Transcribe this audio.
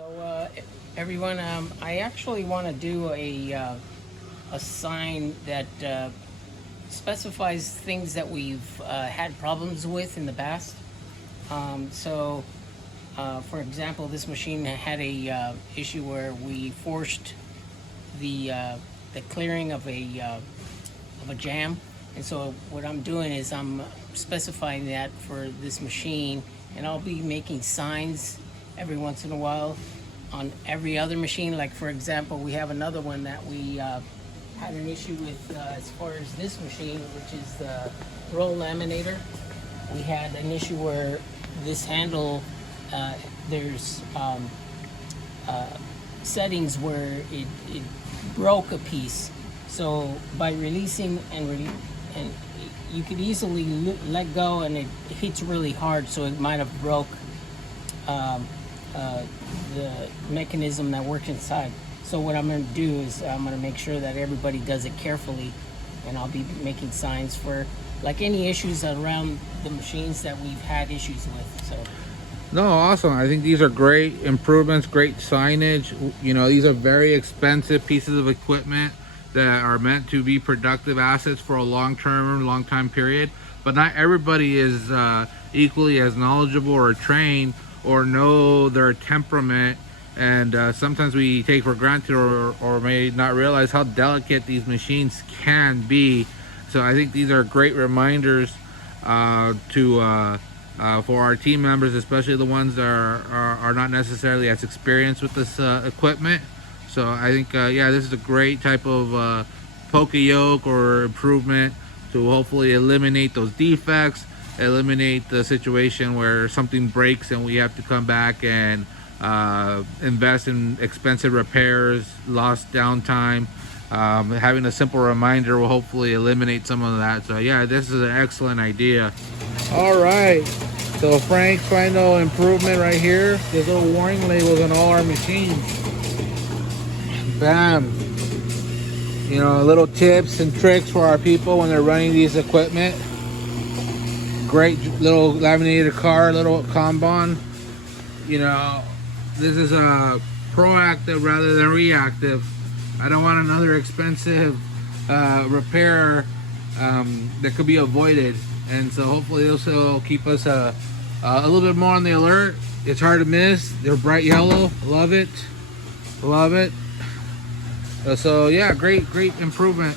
So, everyone, I actually want to do a sign that specifies things that we've had problems with in the past. For example, this machine had a issue where we forced the clearing of a jam, and so what I'm doing is I'm specifying that for this machine, and I'll be making signs every once in a while on every other machine. Like for example, we have another one that we had an issue with as far as this machine, which is the roll laminator. We had an issue where this handle, there's settings where it broke a piece. So by releasing and you could easily let go, and it hits really hard, so it might have broke the mechanism that works inside. So what I'm going to do is I'm going to make sure that everybody does it carefully, and I'll be making signs for like any issues around the machines that we've had issues with. So No, awesome. I think these are great improvements, great signage. You know, these are very expensive pieces of equipment that are meant to be productive assets for a long time period. But not everybody is equally as knowledgeable or trained or know their temperament. And sometimes we take for granted or may not realize how delicate these machines can be. So I think these are great reminders for our team members, especially the ones that are not necessarily as experienced with this equipment. So I think, yeah, this is a great type of poke-yoke or improvement to hopefully eliminate those defects, eliminate the situation where something breaks and we have to come back and invest in expensive repairs, lost downtime. Having a simple reminder will hopefully eliminate some of that. So yeah, this is an excellent idea. All right, so Frank's final improvement right here. There's little warning labels on all our machines. Bam. You know, little tips and tricks for our people when they're running these equipment. Great little laminated car, little Kanban. You know, this is a proactive rather than reactive. I don't want another expensive repair that could be avoided, and so hopefully this will keep us a little bit more on the alert. It's hard to miss. They're bright yellow. Love it. Love it. So yeah, great improvement.